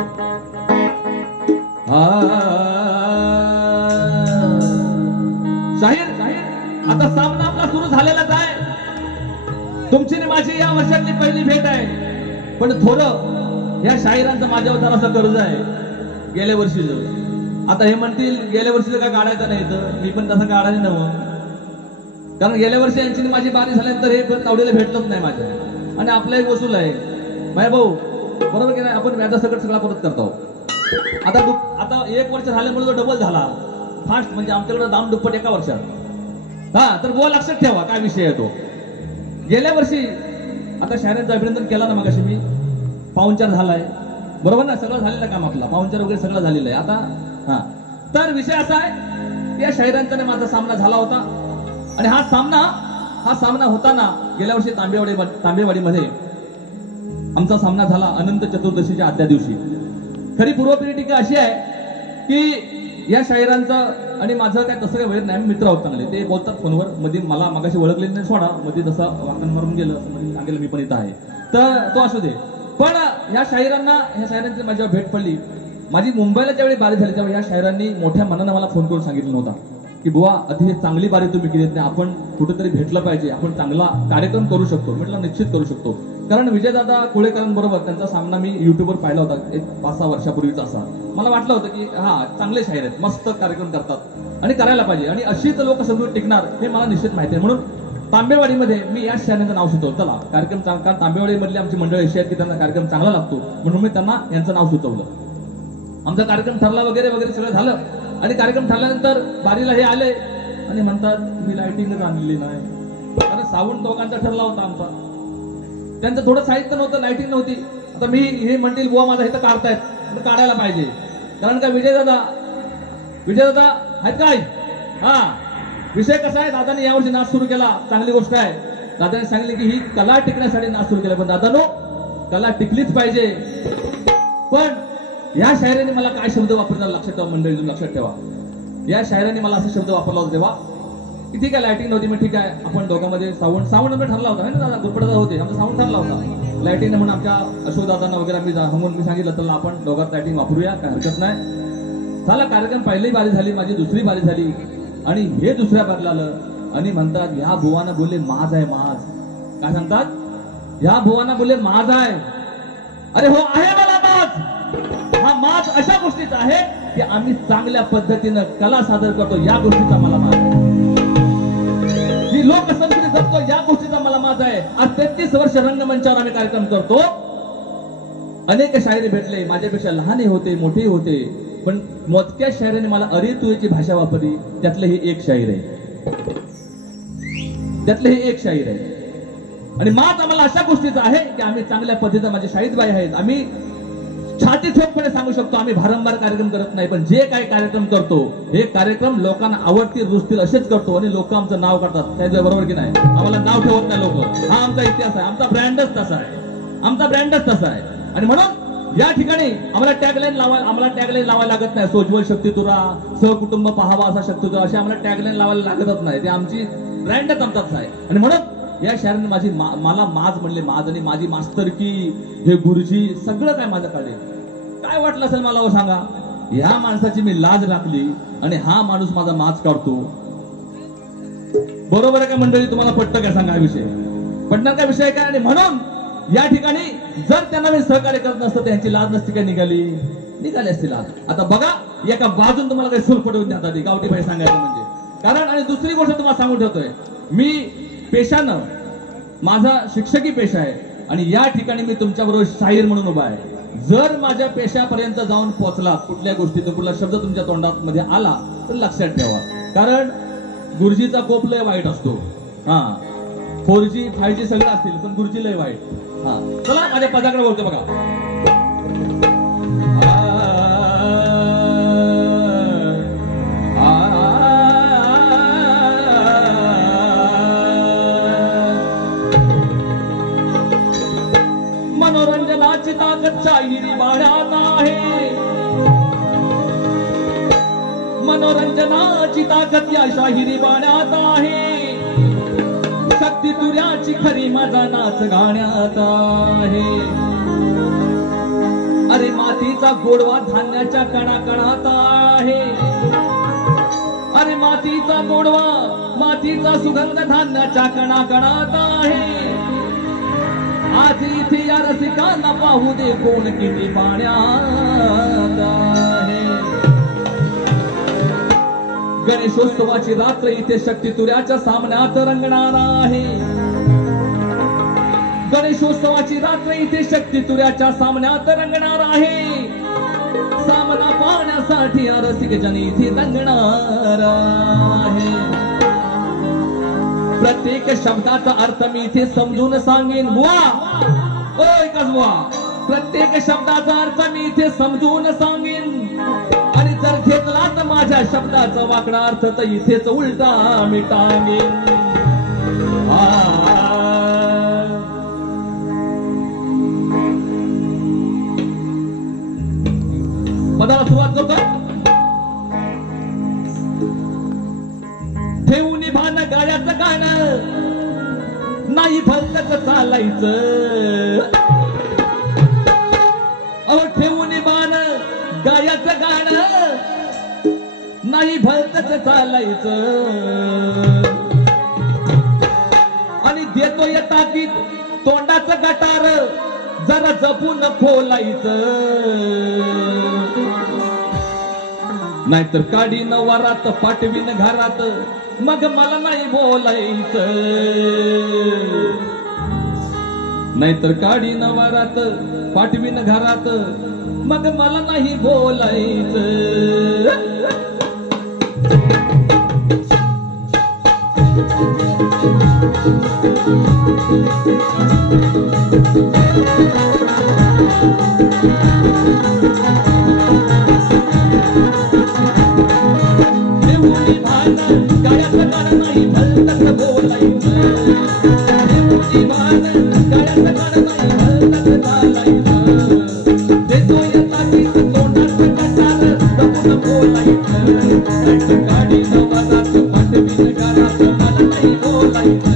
शाहीर आता सामना आपला सुरू झालेलाच आहे. तुमची आणि माझी या वर्षातली पहिली भेट आहे. पण थोडं या शाहिरांचं माझ्यावर जरासं कर्ज आहे गेल्या वर्षीचं. आता हे म्हणतील गेल्या वर्षीचं काय काढायचं नाही, तर मी पण तसं काढायला नव्हतं. कारण गेल्या वर्षी यांची माझी बारी झाल्यानंतर हे पण तावडीला भेटलंच नाही माझ्या. आणि आपला एक वसूल आहे माय भाऊ, बरोबर की नाही. आपण व्याजासकट सगळा परत करतो. आता 1 वर्ष झाल्यामुळे तो डबल झाला फास्ट, म्हणजे आमच्याकडे दाम दुप्पट एका वर्षात. हा तर बुवा लक्षात ठेवा काय विषय आहे तो. गेल्या वर्षी आता शाहिरांचं अभिनंदन केला ना मगाशी मी, पाहुणचार झालाय बरोबर ना, सगळं झालेलं काम आपला, पाहुणचार वगैरे सगळं झालेलं आहे आता. हा तर विषय असा आहे, या शाहिरांचा माझा सामना झाला होता. आणि हा सामना होताना गेल्या वर्षी तांबेवाडीमध्ये आमचा सामना झाला अनंत चतुर्दशीच्या आदल्या दिवशी. खरी पूर्वपीठिका अशी आहे की या शाहिरांचं आणि माझं काय तसं काय वेळ नाही, मित्र आहोत चांगले. ते बोलतात फोनवर, मध्ये मला मगाशी ओळखले नाही सोडा, मध्ये तसं वाकण मारून गेलं म्हणजे सांगेल मी पण इथं आहे, तर तो असू दे. पण ह्या शाहिरांची माझ्यावर भेट पडली. माझी मुंबईला ज्यावेळी बारी झाली त्यावेळी या शाहिरांनी मोठ्या मनानं मला फोन करून सांगितलं नव्हता की बुवा अतिशय चांगली बारी तुम्ही केलीत नाही, आपण कुठेतरी भेटलं पाहिजे, आपण चांगला कार्यक्रम करू शकतो. म्हटलं निश्चित करू शकतो. कारण विजयदादा कुळेकरांबरोबर त्यांचा सामना मी युट्यूबवर पाहिला होता एक 5-6 वर्षापूर्वीचा. असा मला वाटलं होतं की हा चांगले शाहीर आहेत, मस्त कार्यक्रम करतात आणि करायला पाहिजे आणि अशीच लोक समजून टिकणार हे मला निश्चित माहिती आहे. म्हणून तांबेवाडीमध्ये मी या शाहिरांचं नाव सुचवलं. चला कार्यक्रम कारण तांबेवाडीमधली आमची मंडळी अशी आहेत की त्यांना कार्यक्रम चांगला लागतो, म्हणून मी त्यांना यांचं नाव सुचवलं. आमचा कार्यक्रम ठरला वगैरे वगैरे सगळं झालं. आणि कार्यक्रम ठरल्यानंतर बारीला हे आले आणि म्हणतात मी लाइटिंगच आणलेली नाही. कारण साऊंड दोघांचा ठरला होता आमचा, त्यांचं थोडं साहित्य नव्हतं, लाइटिंग नव्हती. आता मी हे म्हणतील बुवा माझा इथं काढतायत, काढायला पाहिजे. कारण का विजयदादा आहेत काय. हा विषय कसा आहे, दादाने यावर्षी नाच सुरू केला, चांगली गोष्ट आहे. दादाने सांगितले की ही कला टिकण्यासाठी नाच सुरू केला, पण दादानो कला टिकलीच पाहिजे. पण या शायरांनी मला काय शब्द वापरणार लक्षात ठेवा मंडळी, लक्षात ठेवा. या शायरांनी मला असा शब्द वापरला होता तेव्हा की ठीक आहे लाइटिंग नव्हती, मग ठीक आहे आपण दोघांमध्ये साऊंड आम्ही ठरला होता ना दादा, गुरपडदा होते आमचा साऊंड ठरला होता. लाइटिंग म्हणून आमच्या अशोक दादांना वगैरे आम्ही सांगून मी सांगितलं तर आपण दोघात लाइटिंग वापरूया, काय हरकत नाही. झाला कार्यक्रम, पहिली बारी झाली, माझी दुसरी बारी झाली आणि हे दुसऱ्या बारीला आलं आणि म्हणतात ह्या भुवाना बोलले माज आहे, माज. काय सांगतात, ह्या भुवाना बोलले माज आहे. अरे हो आहे मला माज. हा माज अशा गोष्टीचा आहे की आम्ही चांगल्या पद्धतीनं कला सादर करतो, या गोष्टीचा मला माज आहे. ही लोकसंस्कृती जपतो, या गोष्टीचा मला माज आहे. आज 33 वर्ष रंगमंचावर आम्ही कार्यक्रम करतो. अनेक शायरी भेटले, माझ्यापेक्षा लहानही होते, मोठेही होते, पण मोजक्या शायरांनी मला अरे तू याची भाषा वापरली. त्यातलं हे एक शाहीर आहे, त्यातलं हे एक शाहीर आहे. आणि माज आम्हाला अशा गोष्टीचा आहे की आम्ही चांगल्या पद्धतीने, माझे शाहीदबाई आहेत, आम्ही छाती ठोकपणे सांगू शकतो आम्ही भारंभार कार्यक्रम करत नाही, पण जे काही कार्यक्रम करतो हे कार्यक्रम लोकांना आवडतील रुचतील असेच करतो आणि लोक आमचं नाव करतात. त्याच्या बरोबर की नाही, आम्हाला नाव ठेवत नाही लोक. हा आमचा इतिहास आहे, आमचा ब्रँडच तसा आहे, आमचा ब्रँडच तसा आहे. आणि म्हणून या ठिकाणी आम्हाला टॅगलाईन लावायला लागत नाही. सोज्वल शक्ती तुरा, सहकुटुंब पाहावा असा शक्ती तुरा, अशी आम्हाला टॅगलाईन लावायला लागतच नाही. ते आमची ब्रँडच आमचाच आहे. आणि म्हणून या शायराने माझी मला माज म्हणले, माज आणि माझी मास्तरकी, हे गुरुजी सगळं काय माझ्याकडे. काय वाटलं असेल मला हो सांगा. ह्या माणसाची मी लाज राखली आणि हा माणूस माझा माज काढतो. बरोबर आहे का मंडळी? तुम्हाला पटतं काय सांगा विषय? पटणार काय विषय काय? आणि म्हणून या ठिकाणी जर त्यांना मी सहकार्य करत नसतं त्यांची लाज नसती काय निघाली असती लाज. आता बघा एका बाजून तुम्हाला काही सूर पडवून देतात गावठी बाई सांगायचं म्हणजे. कारण आणि दुसरी गोष्ट तुम्हाला सांगून ठेवतोय, मी पेशानं माझा शिक्षकी पेशा आहे आणि या ठिकाणी मी तुमच्याबरोबर शाहीर म्हणून उभा आहे. जर माझ्या पेशापर्यंत जाऊन पोहोचला कुठल्या गोष्टीतून कुठला शब्द तुमच्या तोंडात मध्ये आला तर लक्षात ठेवा. कारण गुरुजीचा कोप लय वाईट असतो. हा 4G 5G सगळं असतील पण गुरुजी लय वाईट. हा चला माझ्या पदाकडे बोलतो बघा. मनोरंजनाची ताकद शाहिरी बाळ्यात आहे. मनोरंजनाची ताकद या शाहिरी बाळ्यात आहे. शक्ती तुऱ्याची खरी माझा नाच गाण्यात आहे. अरे मातीचा गोडवा धान्याच्या कणाकणात आहे. अरे मातीचा गोडवा, मातीचा सुगंध धान्याच्या कणाकणात आहे. आज इथे या रसिकांना पाहू दे कोण किती पाण्यात आहे. गणेशोत्सवाची रात्र इथे शक्ती तुऱ्याच्या सामन्यात रंगणार आहे. गणेशोत्सवाची रात्र इथे शक्ती तुऱ्याच्या सामन्यात रंगणार आहे. सामना पाहण्यासाठी रसिक जन इथे रंगणार आहे. प्रत्येक शब्दाचा अर्थ मी इथे समजून सांगेन बुवा. एकच बुवा. प्रत्येक शब्दाचा अर्थ मी इथे समजून सांगेन आणि जर घेतला तर माझ्या शब्दाचा वाकडा अर्थ तर इथेच उलटा मी टांगेन. पदाला सुरुवात करतो. ठेवून भान गाड्याचं गाणं नाही भलतच चालायचं. अहो ठेवून भान गाड्याचं गाणं नाही भलतच चालायचं. आणि देतो या ताकीद तोंडाचं गटार जरा जपून खोलायचं. नाहीतर काढी न वरात पाठवीन घरात मग मला नाही बोलायचं. नाहीतर काढी न वरात पाठवीन घरात मग मला नाही बोलायचं. देऊनी भान गाड्याचं गाणं नाही भलतच बोलायचं. देऊनी भान गाड्याचं गाणं नाही भलतच चालायचं. देतो या ताकीद तोंडाचं कटार जपून बोलायचं. नाहीतर गाडी नवरात पाठवीन घरात मला नाही बोलायचं. नाहीतर गाडी नवरात पाठवीन घरात मला नाही बोलायचं.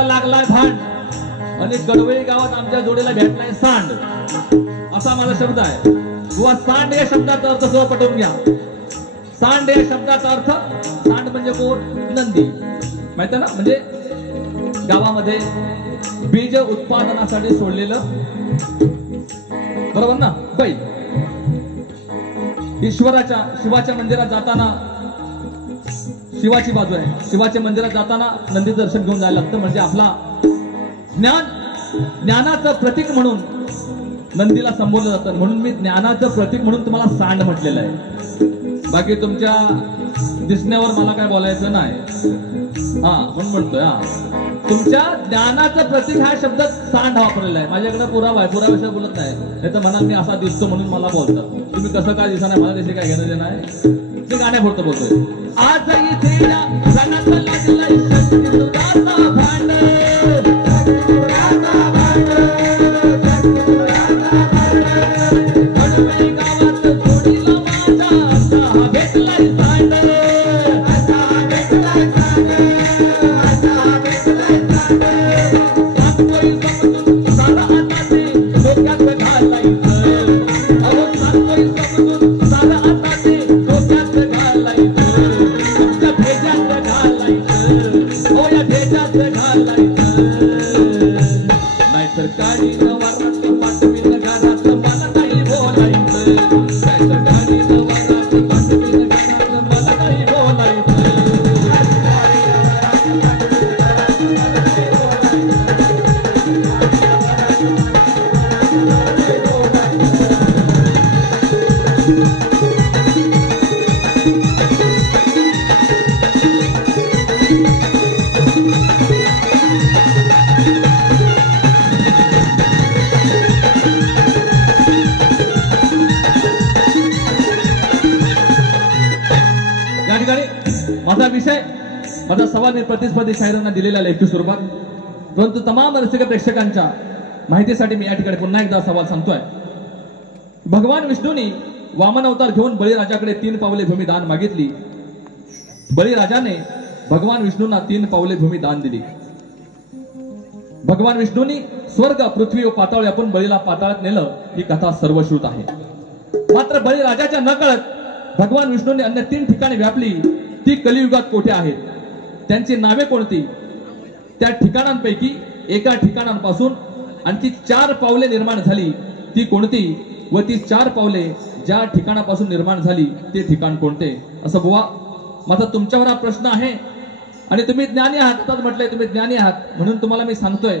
लागलाय भांड आणि गडवळी गावात आमच्या जोडीला भेटलाय सांड असा माझा शब्द आहे. किंवा सांड या शब्दाचा अर्थ सहज पटवून घ्या. सांड या शब्दाचा अर्थ, सांड म्हणजे कोण? नंदी. माहिती ना, म्हणजे गावामध्ये बीज उत्पादनासाठी सोडलेलं, बरोबर ना, बैल. शिवाच्या मंदिरात जाताना, शिवाची बाजू आहे, शिवाच्या मंदिरात जाताना नंदी दर्शन घेऊन जायला लागतं. म्हणजे आपला ज्ञानाचं प्रतीक म्हणून नंदीला संबोधलं जातं. म्हणून मी ज्ञानाचं प्रतीक म्हणून तुम्हाला सांड म्हटलेलं आहे. बाकी तुमच्या दिसण्यावर मला काय बोलायचं नाही. म्हणून म्हणतोय, तुमच्या ज्ञानाचं प्रतीक हा शब्द सांड वापरलेला आहे. माझ्याकडे पुरावा आहे, पुराव्याशिवाय बोलत नाही. तर म्हणा मी असा दिसतो म्हणून मला बोलतात. तुम्ही कसं काय दिसणार मला त्याचे काय घेणं देणं आहे. मी गाण्यापुरतं बोलतोय. आज इथे या रणात लागलाय शक्तिपुराचा भांड, गावात जोडीला माझ्या असा भेटलाय सांड, सांगतोय समजून सारा आता ते डोक्यात घालायचं. अहो सांगतोय समजून सारा आता ते डोक्यात घालायचं. तुमच्या भेजात घालायचं, हो या भेजात घालायचं. नाहीतर काळी नवारात पाठवीन घरात मला नाही बोलायचं. नाहीतर काळी नवारात पाठवीन घरात मला नाही बोलायचं. या ठिकाणी माझा विषय, माझा सवाल मी प्रतिस्पर्धी शाहिरांना दिलेला लेखी स्वरूपात, परंतु तमाम रसिक प्रेक्षकांच्या माहितीसाठी मी या ठिकाणी पुन्हा एकदा सवाल सांगतोय. भगवान विष्णूंनी वामन अवतार घेऊन बळीराजाकडे 3 पावले भूमी दान मागितली. बळीराजाने भगवान विष्णूंना 3 पावले भूमी दान दिली. भगवान विष्णूंनी स्वर्ग, पृथ्वी व पाताळ आपण बळीला पाताळात नेलं. ही कथा सर्वश्रुत आहे. मात्र बळीराजाच्या नकळत भगवान विष्णूंनी अन्य 3 ठिकाणी व्यापली. ती कलियुगात कोठे आहेत, त्यांची नावे कोणती, त्या ठिकाणांपैकी एका ठिकाणांपासून आणखी 4 पावले निर्माण झाली ती कोणती, व ती 4 पावले ज्या ठिकाणापासून निर्माण झाली ते ठिकाण कोणते. असं बुवा माझा तुमच्यावर हा प्रश्न आहे. आणि तुम्ही ज्ञानी आहात, आता म्हटलंय तुम्ही ज्ञानी आहात, म्हणून तुम्हाला मी सांगतोय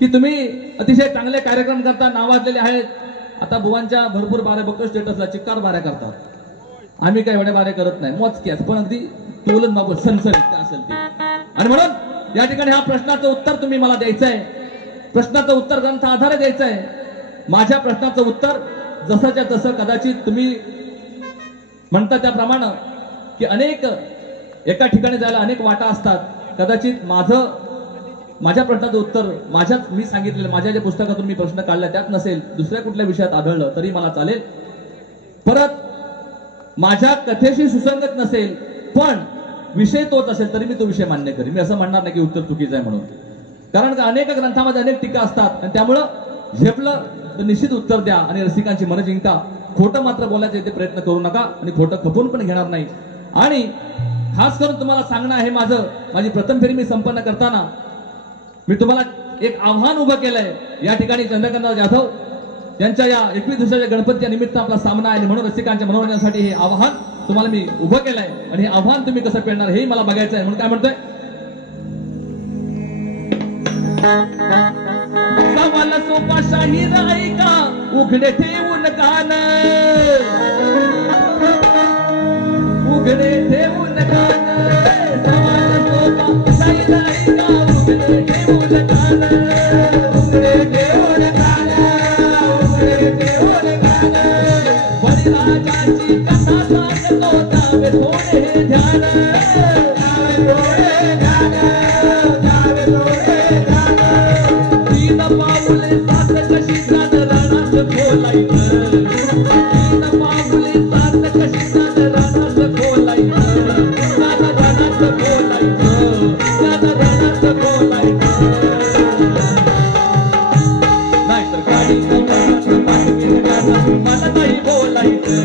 की तुम्ही अतिशय चांगले कार्यक्रम करता, नावाजलेले आहेत. आता बुवांच्या भरपूर बाऱ्या बघतो स्टेटसला, चिक्कार बाऱ्या करतात. आम्ही काय एवढ्या बाऱ्या करत नाही, मोजक्याच, पण अगदी तोलन बाबत सनसनीत काय असेल ते. आणि म्हणून या ठिकाणी हा प्रश्नाचं उत्तर तुम्ही मला द्यायचं आहे. प्रश्नाचं उत्तर ग्रंथ आधारे द्यायचं आहे. माझ्या प्रश्नाचं उत्तर जसंच्या तसं, कदाचित तुम्ही म्हणता त्याप्रमाणे की एका ठिकाणी जायला अनेक वाटा असतात. कदाचित माझ्या प्रश्नाचं उत्तर मी सांगितलेलं, माझ्या ज्या पुस्तकातून मी प्रश्न काढला त्यात नसेल, दुसऱ्या कुठल्या विषयात आढळलं तरी मला चालेल. परत माझ्या कथेशी सुसंगत नसेल पण विषय तोच असेल तरी मी तो विषय मान्य करेन. मी असं म्हणणार नाही की उत्तर चुकीचं आहे म्हणून, कारण का अनेक ग्रंथामध्ये अनेक टीका असतात. आणि त्यामुळं झेपलं तर निश्चित उत्तर द्या आणि रसिकांची मन जिंकता. खोटं मात्र बोलायचे ते प्रयत्न करू नका आणि खोटं खपून पण घेणार नाही. आणि खास करून तुम्हाला सांगणं आहे, माझी प्रथम फेरी मी संपन्न करताना मी तुम्हाला एक आव्हान उभं केलंय. या ठिकाणी चंद्रकांत जाधव यांच्या या 21 दिवसाच्या गणपतीच्या निमित्त आपला सामना आहे. म्हणून रसिकांच्या मनोरंजनासाठी हे आव्हान तुम्हाला मी उभं केलंय. आणि हे आव्हान तुम्ही कसं पेलणार हेही मला बघायचं आहे. म्हणून काय म्हणतोय, सवाल सोपा शाहीर ऐका, उघडे ठेवून कान, उघडे ठेवून कान. सवाल सोपा शाहीर ऐका, उघडे ठेवून कान, उघडे ठेवून कान, उघडे ठेवून कान. बळीराजाची कथा सांगतो त्यावे थोडे ध्यान, त्यावे थोडे ध्यान, त्यावे थोडे ध्यान. 3 पाऊले 7 कशी गान रानात खोलायचं, 3 पाऊले 7 कशी गान रानात खोलायचं, गान रानात खोलायचं, गान रानात खोलायचं. नाहीतर गाडी मला नाही बोलायचं.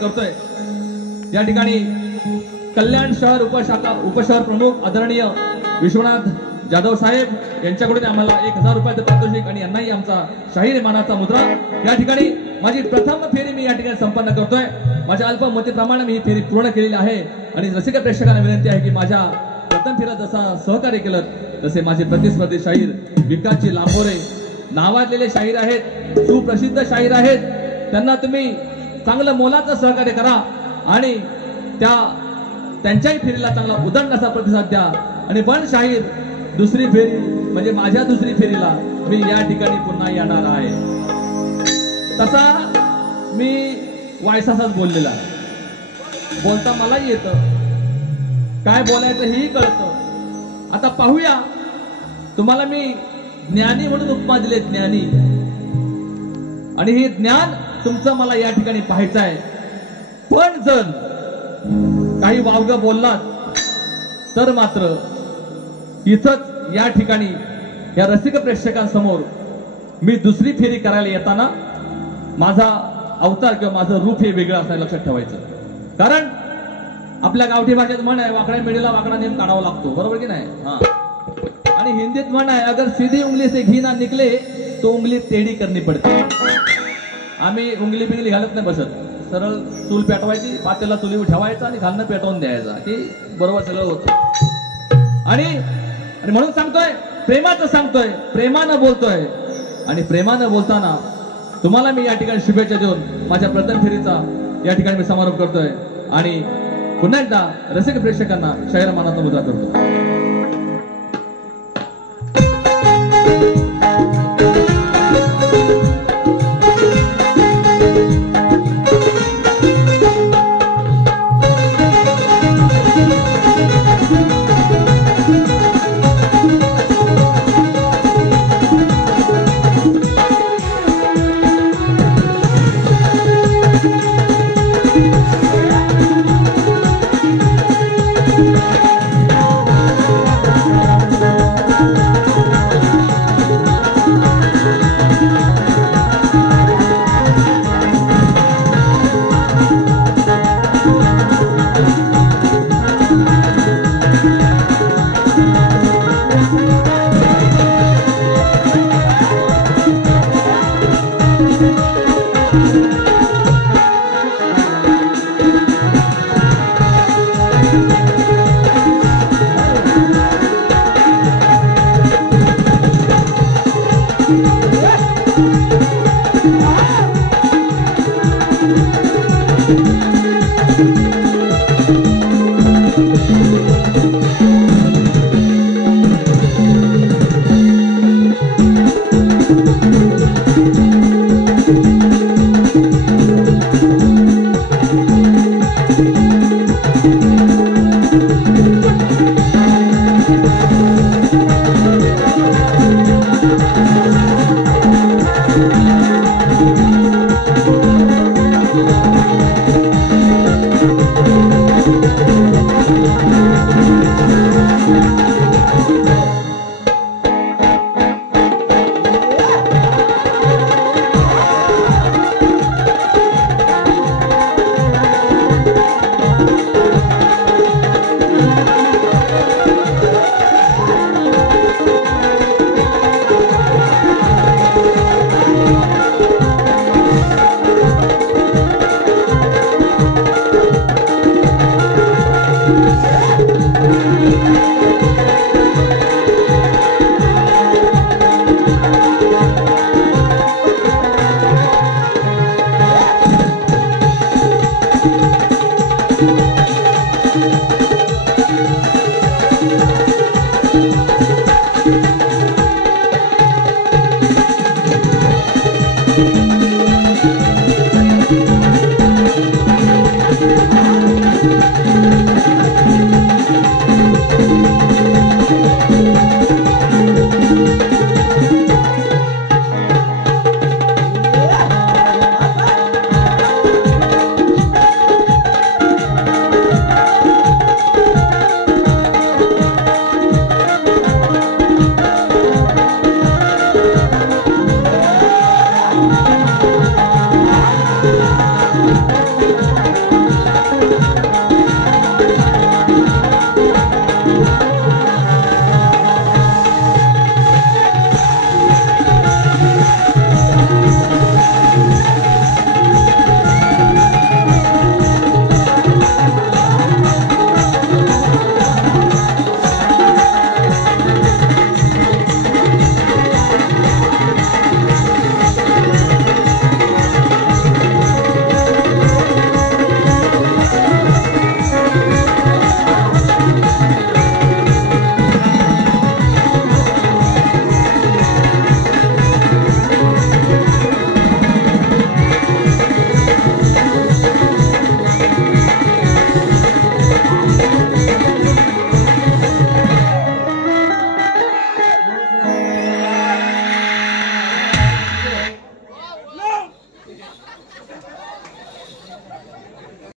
करतोय. या ठिकाणी कल्याण शहर उपशहर प्रमुख आदरणीय विश्वनाथ जाधव साहेब यांच्याकडून आम्हाला 1000 रुपयाचं पारितोषिक आणि यांनाही आमचा शाहीर मानाचा मुद्रा. या ठिकाणी माझी प्रथम फेरी मी या ठिकाणी संपन्न करतोय. माझ्या अल्प मतीप्रमाणे मी ही फेरी पूर्ण केलेली आहे आणि रसिक प्रेक्षकांना विनंती आहे की माझ्या प्रथम फेरीला जसा सहकार्य केलं तसे माझे प्रतिस्पर्धी शाहीर विकासजी लांबोरे नावाजलेले शाहीर आहेत, सुप्रसिद्ध शाहीर आहेत, त्यांना तुम्ही चांगलं मोलाचं सहकार्य करा आणि त्यांच्याही फेरीला चांगला उदंड असा प्रतिसाद द्या. आणि पण शाहीर दुसरी फेरी म्हणजे माझ्या दुसरी फेरीला मी या ठिकाणी पुन्हा येणार आहे. तसा मी वायसाचाच बोललेला आहे. बोलता मलाही येतं, काय बोलायचं हेही कळतं. आता पाहूया, तुम्हाला मी ज्ञानी म्हणून उपमा दिले, ज्ञानी, आणि हे ज्ञान तुमचं मला या ठिकाणी पाहायचं आहे. पण जर काही वावगं बोललात तर मात्र इथंच या ठिकाणी या रसिक प्रेक्षकांसमोर मी दुसरी फेरी करायला येताना माझा अवतार किंवा माझं रूप हे वेगळं असं लक्षात ठेवायचं. कारण आपल्या गावठी भाषेत म्हण आहे, वाकड्या मेढीला वाकडा नेम काढावा लागतो, बरोबर की नाही? हा. आणि हिंदीत म्हण आहे, अगर सीधी उंगली से घी ना निकले तो उंगली टेढ़ी करनी पडते. आम्ही उंगली बिंगली घालत नाही बसत, सरळ चूल पेटवायची, पातेला चुलीवर ठेवायचा आणि घालणं पेटवून द्यायचा की बरोबर सगळं होतं. आणि म्हणून सांगतोय, प्रेमाचं सांगतोय, प्रेमानं बोलतोय. आणि प्रेमानं बोलताना तुम्हाला मी या ठिकाणी शुभेच्छा देऊन माझ्या प्रथम फेरीचा या ठिकाणी मी समारोप करतोय आणि पुन्हा एकदा रसिक प्रेक्षकांना शाहीर मानाचा मुद्रा करतो.